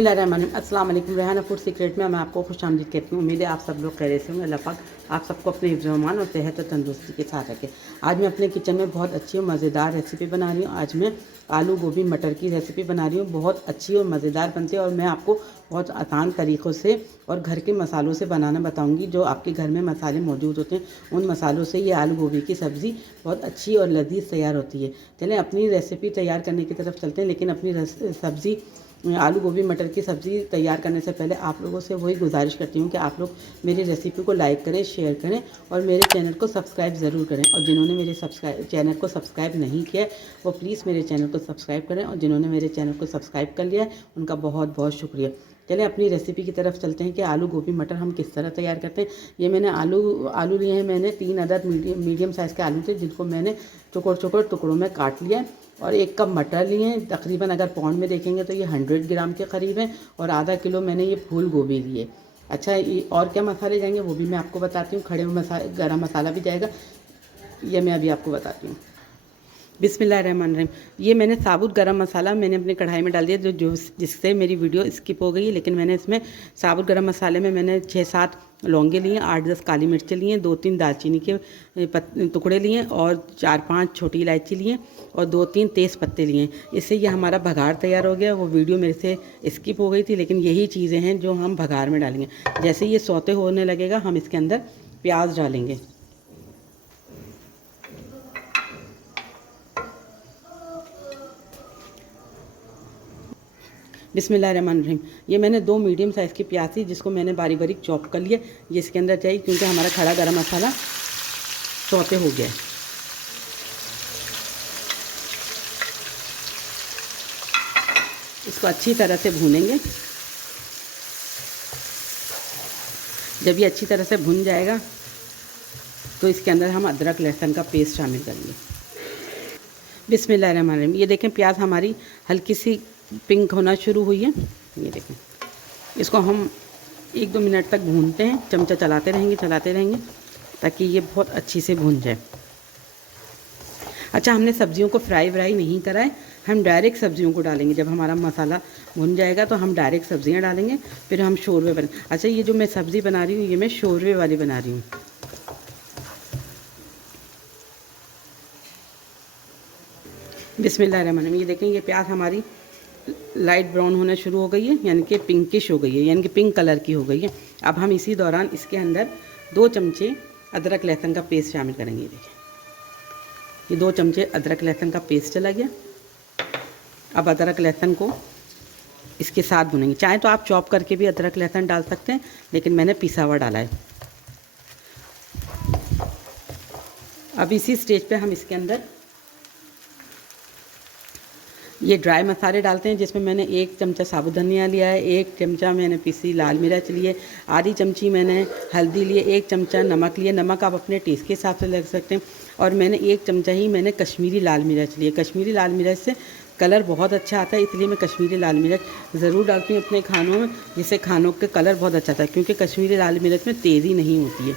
अस्सलाम वालेकुम। Rehana food secret में मैं आपको खुशामदीद कहती हूँ। उम्मीद है आप सब लोग खैरियत से होंगे। अल्लाह पाक आप सबको अपने हिफ्ज़-ओ-अमान और सेहत और तंदुरुस्ती के साथ रखे। आज मैं अपने किचन में बहुत अच्छी और मज़ेदार रेसिपी बना रही हूँ। आज मैं आलू गोभी मटर की रेसिपी बना रही हूँ। बहुत अच्छी और मज़ेदार बनती है और मैं आपको बहुत आसान तरीक़ों से और घर के मसालों से बनाना बताऊँगी। जो आपके घर में मसाले मौजूद होते हैं उन मसालों से ये आलू गोभी की सब्ज़ी बहुत अच्छी और लज़ीज़ तैयार होती है। चलें अपनी रेसिपी तैयार करने की तरफ चलते हैं। लेकिन अपनी सब्ज़ी आलू गोभी मटर की सब्ज़ी तैयार करने से पहले आप लोगों से वही गुजारिश करती हूँ कि आप लोग मेरी रेसिपी को लाइक करें, शेयर करें और मेरे चैनल को सब्सक्राइब ज़रूर करें। और जिन्होंने मेरे चैनल को सब्सक्राइब नहीं किया वो प्लीज़ मेरे चैनल को सब्सक्राइब करें। और जिन्होंने मेरे चैनल को सब्सक्राइब कर लिया है उनका बहुत बहुत शुक्रिया। चलें अपनी रेसिपी की तरफ चलते हैं कि आलू गोभी मटर हम किस तरह तैयार करते हैं। ये मैंने आलू लिए हैं। मैंने 3 अदद मीडियम साइज़ के आलू थे जिनको मैंने चौकोर टुकड़ों में काट लिया और 1 कप मटर लिए हैं। तकरीबन अगर पाउंड में देखेंगे तो ये 100 ग्राम के करीब है। और आधा किलो मैंने ये फूल गोभी लिए। अच्छा, ये और क्या मसाले जाएंगे वो भी मैं आपको बताती हूँ। खड़े गरम मसाला भी जाएगा, ये मैं अभी आपको बताती हूँ। बिस्मिल्लाहिर्रहमानिर्रहीम। ये मैंने साबुत गरम मसाला मैंने अपनी कढ़ाई में डाल दिया जिससे मेरी वीडियो स्किप हो गई है। लेकिन मैंने इसमें साबुत गरम मसाले में मैंने 6-7 लौंगे लिए, 8-10 काली मिर्चें लिए, 2-3 दालचीनी के टुकड़े लिए और 4-5 छोटी इलायची लिए और 2-3 तेज़ पत्ते लिए। इससे ये हमारा भगार तैयार हो गया। वो वीडियो मेरे से स्किप हो गई थी लेकिन यही चीज़ें हैं जो हम भगार में डालेंगे। जैसे ये सौते होने लगेगा हम इसके अंदर प्याज डालेंगे। बिस्मिल्लाहिर्रहमानिर्रहीम। ये मैंने 2 मीडियम साइज़ की प्याज थी जिसको मैंने बारीक बारीक चॉप कर लिया। ये इसके अंदर चाहिए क्योंकि हमारा खड़ा गरम मसाला सौते हो गया है। इसको अच्छी तरह से भूनेंगे। जब ये अच्छी तरह से भुन जाएगा तो इसके अंदर हम अदरक लहसुन का पेस्ट शामिल करेंगे। बिस्मिल्लाहिर्रहमानिर्रहीम। ये देखें प्याज हमारी हल्की सी पिंक होना शुरू हुई है। ये देखें, इसको हम 1-2 मिनट तक भूनते हैं। चमचा चलाते रहेंगे ताकि ये बहुत अच्छी से भुन जाए। अच्छा, हमने सब्जियों को फ्राई नहीं करा है, हम डायरेक्ट सब्जियों को डालेंगे। जब हमारा मसाला भुन जाएगा तो हम डायरेक्ट सब्जियां डालेंगे, फिर हम शोरवे बना। अच्छा, ये जो मैं सब्ज़ी बना रही हूँ ये मैं शोरवे वाली बना रही हूँ। बिस्मिल्लाहिर्रहमानिर्रहीम। ये देखें, ये प्याज हमारी लाइट ब्राउन होना शुरू हो गई है, यानी कि पिंकिश हो गई है, यानी कि पिंक कलर की हो गई है। अब हम इसी दौरान इसके अंदर 2 चमचे अदरक लहसुन का पेस्ट शामिल करेंगे। देखिए, ये 2 चमचे अदरक लहसुन का पेस्ट चला गया। अब अदरक लहसुन को इसके साथ भुनेंगे। चाहे तो आप चॉप करके भी अदरक लहसुन डाल सकते हैं, लेकिन मैंने पिसा हुआ डाला है। अब इसी स्टेज पे हम इसके अंदर ये ड्राई मसाले डालते हैं, जिसमें मैंने 1 चमचा साबुत धनिया लिया है, 1 चमचा मैंने पिसी लाल मिर्च लिए, आधी चमची मैंने हल्दी लिए, 1 चमचा नमक लिए। नमक आप अपने टेस्ट के हिसाब से ले सकते हैं। और मैंने 1 चमचा ही मैंने कश्मीरी लाल मिर्च लिए। कश्मीरी लाल मिर्च से कलर बहुत अच्छा आता है, इसलिए मैं कश्मीरी लाल मिर्च ज़रूर डालती हूँ अपने खानों में, जिससे खानों के कलर बहुत अच्छा आता है। क्योंकि कश्मीरी लाल मिर्च में तेज़ी नहीं होती है।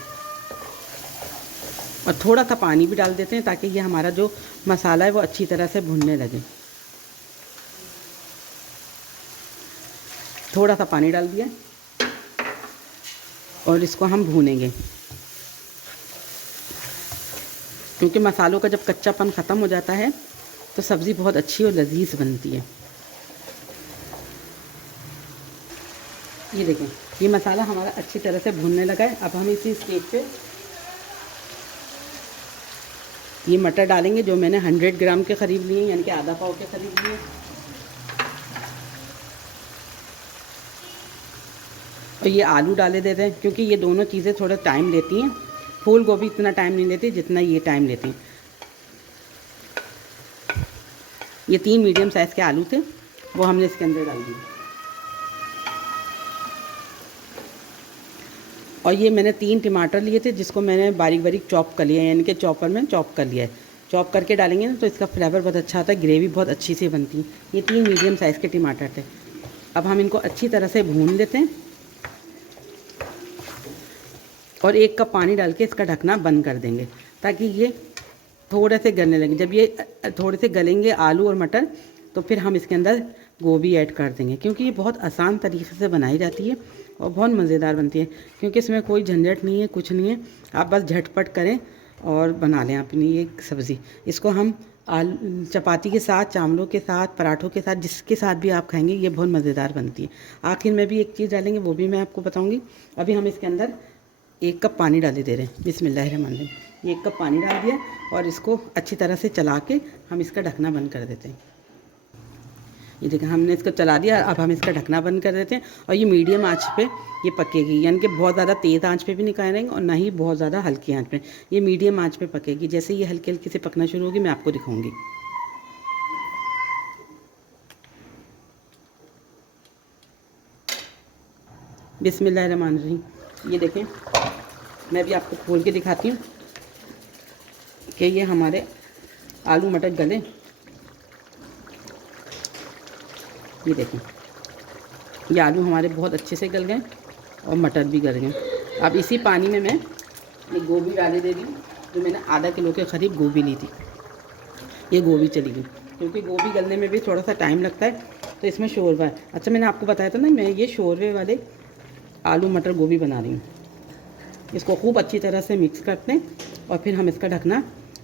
और थोड़ा सा पानी भी डाल देते हैं ताकि ये हमारा जो मसाला है वो अच्छी तरह से भुनने लगे। थोड़ा सा पानी डाल दिया और इसको हम भूनेंगे। क्योंकि मसालों का जब कच्चापन ख़त्म हो जाता है तो सब्ज़ी बहुत अच्छी और लजीज बनती है। ये देखें, ये मसाला हमारा अच्छी तरह से भूनने लगा है। अब हम इसी स्टेज पे ये मटर डालेंगे जो मैंने 100 ग्राम के करीब लिए, यानी कि आधा पाव के करीब लिए। और ये आलू डाले देते हैं क्योंकि ये दोनों चीज़ें थोड़ा टाइम लेती हैं। फूल गोभी इतना टाइम नहीं लेती जितना ये टाइम लेती हैं। ये 3 मीडियम साइज़ के आलू थे, वो हमने इसके अंदर डाल दिए। और ये मैंने 3 टमाटर लिए थे जिसको मैंने बारीक बारीक चॉप कर लिया है, यानी कि चॉपर में चॉप कर लिया है। चॉप करके डालेंगे ना तो इसका फ्लेवर बहुत अच्छा आता है, ग्रेवी बहुत अच्छी से बनती है। ये 3 मीडियम साइज़ के टमाटर थे। अब हम इनको अच्छी तरह से भून लेते हैं और 1 कप पानी डाल के इसका ढकना बंद कर देंगे ताकि ये थोड़े से गलने लगे। जब ये थोड़े से गलेंगे आलू और मटर तो फिर हम इसके अंदर गोभी ऐड कर देंगे, क्योंकि ये बहुत आसान तरीके से बनाई जाती है और बहुत मज़ेदार बनती है, क्योंकि इसमें कोई झंझट नहीं है, कुछ नहीं है। आप बस झटपट करें और बना लें अपनी ये सब्ज़ी। इसको हम आलू चपाती के साथ, चावलों के साथ, पराठों के साथ, जिसके साथ भी आप खाएंगे ये बहुत मज़ेदार बनती है। आखिर में भी एक चीज़ डालेंगे, वो भी मैं आपको बताऊंगी। अभी हम इसके अंदर 1 कप पानी डाले दे रहे हैं। बिस्मिल्लाहिर्रहमानिर्रहीम। 1 कप पानी डाल दिया और इसको अच्छी तरह से चला के हम इसका ढकना बंद कर देते हैं। ये देखिए हमने इसको चला दिया। अब हम इसका ढकना बंद कर देते हैं और ये मीडियम आंच पे ये पकेगी, यानी कि बहुत ज़्यादा तेज़ आंच पे भी नहीं पकाएंगे और ना ही बहुत ज़्यादा हल्की आंच पे। ये मीडियम आंच पे पकेगी। जैसे ये हल्की हल्की से पकना शुरू होगी मैं आपको दिखाऊंगी। बिस्मिल्लाहिर्रहमानिर्रहीम। ये देखें, मैं भी आपको खोल के दिखाती हूँ कि ये हमारे आलू मटर गले। ये देखें, ये आलू हमारे बहुत अच्छे से गल गए और मटर भी गल गए। अब इसी पानी में मैं ये गोभी डाले दे रही हूँ, जो मैंने आधा किलो के करीब गोभी ली थी। ये गोभी चली गई, क्योंकि गोभी गलने में भी थोड़ा सा टाइम लगता है, तो इसमें शोरबा है। अच्छा, मैंने आपको बताया था ना, मैं ये शोरबे वाले आलू मटर गोभी बना रही हूँ। इसको खूब अच्छी तरह से मिक्स करते हैं और फिर हम इसका ढकना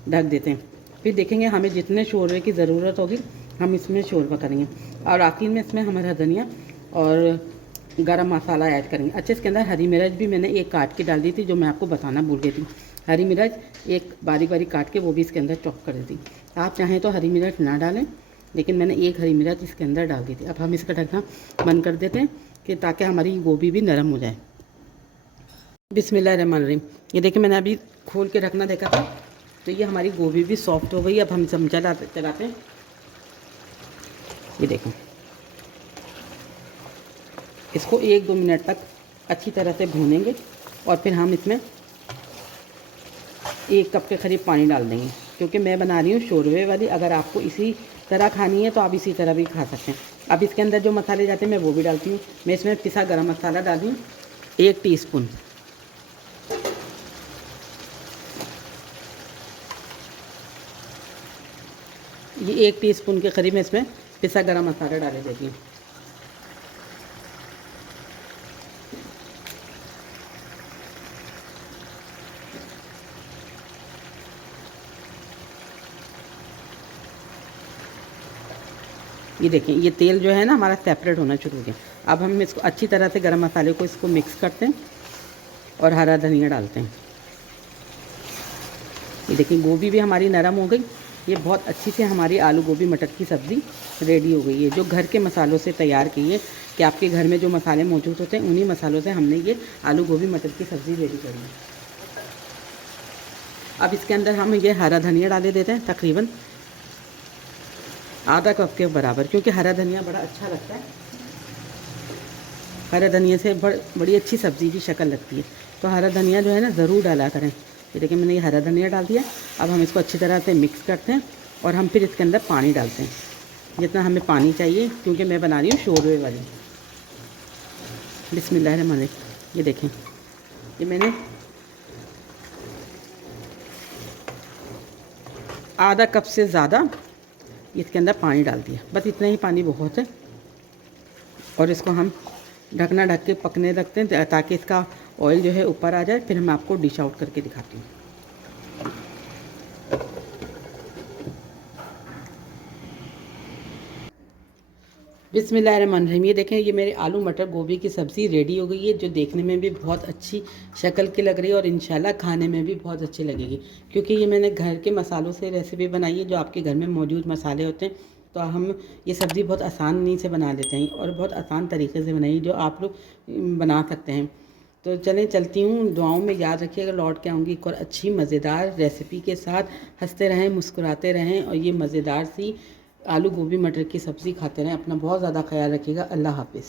ढक देते हैं। फिर देखेंगे हमें जितने शोरबे की ज़रूरत होगी हम इसमें शोरबा करेंगे। और आखिर में इसमें हमारा धनिया और गरम मसाला ऐड करेंगे। अच्छा, इसके अंदर हरी मिर्च भी मैंने 1 काट के डाल दी थी, जो मैं आपको बताना भूल गई थी। हरी मिर्च 1 बारीक बारीक काट के वो भी इसके अंदर चॉप कर दी। आप चाहें तो हरी मिर्च ना डालें, लेकिन मैंने 1 हरी मिर्च इसके अंदर डाल दी थी। अब हम इसका ढकना बंद कर देते हैं कि ताकि हमारी गोभी भी नरम हो जाए। बिस्मिल्लाहिर्रहमानिर्रहीम। ये देखिए, मैंने अभी खोल के ढकना देखा था, तो ये हमारी गोभी भी सॉफ्ट हो गई। अब हम चलाते हैं। ये देखें, इसको 1-2 मिनट तक अच्छी तरह से भूनेंगे और फिर हम इसमें 1 कप के करीब पानी डाल देंगे, क्योंकि मैं बना रही हूँ शोरबे वाली। अगर आपको इसी तरह खानी है तो आप इसी तरह भी खा सकते हैं। अब इसके अंदर जो मसाले जाते हैं मैं वो भी डालती हूँ। मैं इसमें पिसा गरम मसाला डाल रही हूँ 1 टीस्पून। ये 1 टीस्पून के करीब मैं इसमें पिसा गरम मसाला डाले देती हूँ। ये देखिए, ये तेल जो है ना हमारा सेपरेट होना शुरू हो गया। अब हम इसको अच्छी तरह से गरम मसाले को इसको मिक्स करते हैं और हरा धनिया डालते हैं। ये देखिए, गोभी भी हमारी नरम हो गई। ये बहुत अच्छी से हमारी आलू गोभी मटर की सब्ज़ी रेडी हो गई है, जो घर के मसालों से तैयार की है। कि आपके घर में जो मसाले मौजूद होते हैं उन्हीं मसालों से हमने ये आलू गोभी मटर की सब्ज़ी रेडी करी है। अब इसके अंदर हम ये हरा धनिया डाले देते हैं, तकरीबन आधा कप के बराबर, क्योंकि हरा धनिया बड़ा अच्छा लगता है। हरा धनिया से बड़ी अच्छी सब्ज़ी की शक्ल लगती है, तो हरा धनिया जो है ना ज़रूर डाला करें। ये देखिए, मैंने ये हरा धनिया डाल दिया। अब हम इसको अच्छी तरह से मिक्स करते हैं और हम फिर इसके अंदर पानी डालते हैं, जितना हमें पानी चाहिए, क्योंकि मैं बना रही हूँ शोरबे वाली। बिस्मिल्लाहिर्रहमानिर्रहीम। ये देखें, ये मैंने आधा कप से ज़्यादा इसके अंदर पानी डाल दिया। बस इतना ही पानी बहुत है। और इसको हम ढकना ढक के पकने रखते हैं, ताकि इसका ऑयल जो है ऊपर आ जाए। फिर मैं आपको डिश आउट करके दिखाती हूँ। बिस्मिल्लाहिर्रहमानिर्रहीम। ये देखें, ये मेरे आलू मटर गोभी की सब्ज़ी रेडी हो गई है, जो देखने में भी बहुत अच्छी शक्ल की लग रही है और इंशाल्लाह खाने में भी बहुत अच्छी लगेगी, क्योंकि ये मैंने घर के मसालों से रेसिपी बनाई है, जो आपके घर में मौजूद मसाले होते हैं। तो हम ये सब्ज़ी बहुत आसानी से बना लेते हैं और बहुत आसान तरीके से बनाई, जो आप लोग बना सकते हैं। तो चलें, चलती हूँ। दुआओं में याद रखिएगा। लौट के आऊँगी एक और अच्छी मज़ेदार रेसिपी के साथ। हंसते रहें, मुस्कुराते रहें और ये मज़ेदार सी आलू गोभी मटर की सब्ज़ी खाते रहें। अपना बहुत ज़्यादा ख्याल रखिएगा। अल्लाह हाफ़िज़।